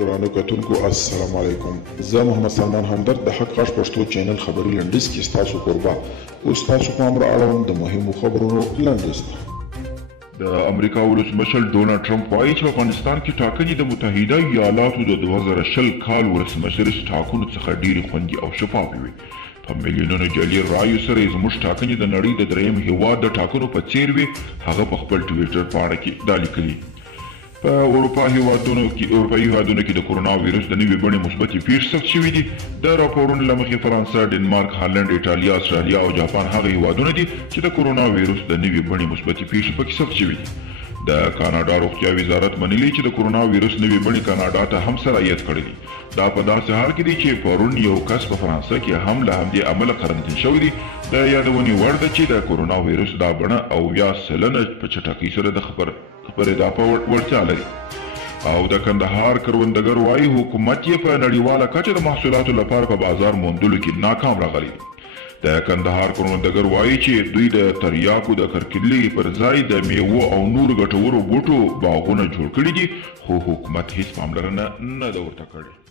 درانه کتونکو السلام علیکم. زه محمد سلمان همدرد د حق غږ پښتو چینل خبري لنډیز کې ستاسو قربا اوس تاسو پام را اړوم د مهمو خبرونو لنډیز ته. د امریکا ولسمشر ډونالډ ټرمپ وایي چې افغانستان کې ټاکنې د متحده ایالاتو د 2020 کال ولسمشریز ټاکنو څخه ډېرې خوندي او شفافې وي. په میلیونونو جعلي رایو سره زموږ ټاکنې د نړۍ د درېیم هېواد د ټاکنو په څېر وي. هغه په خپل ټویټر پاڼه کې دا لیکلي. په اروپایي هېوادونو کې د کرونا ویروس د نوې بڼې مثبتې پیښې ثبت شوي دي. د راپورونو له مخې فرانسه، ډنمارک، هالند، ایټالیا، استرالیا او جاپان هغه هېوادونه دي چې د کرونا ویروس د نوې بڼې مثبتې پیښې پکې ثبت شوي دي. د کاناډا روغتیا وزارت منلي چې د کرونا ویروس نوې بڼې کاناډا ته هم سرایت کړی دی. دا په داسې حال کې دی چې پرون یو کس په فرانسه کې هم له همدې امله قرنطین شوی دی. د یادونې وړ ده چې د کرونا ویروس دا بڼه 80% په چټکۍ سره د خپرېدا په وړتیا لري. او د کندهار کروندګر وایي حکومت یې په نړیواله کچه د محصولاتو لپاره په بازار موندلو کې ناکام راغلی دی. د کندهار کروندګر وایي چې دوی د تریاکو د کرکیلې پر ځای د میوو او نورو ګټورو بوټو باغونه جوړ کړي دي، خو حکومت هیڅ پاملرنه نه ده ورته کړې.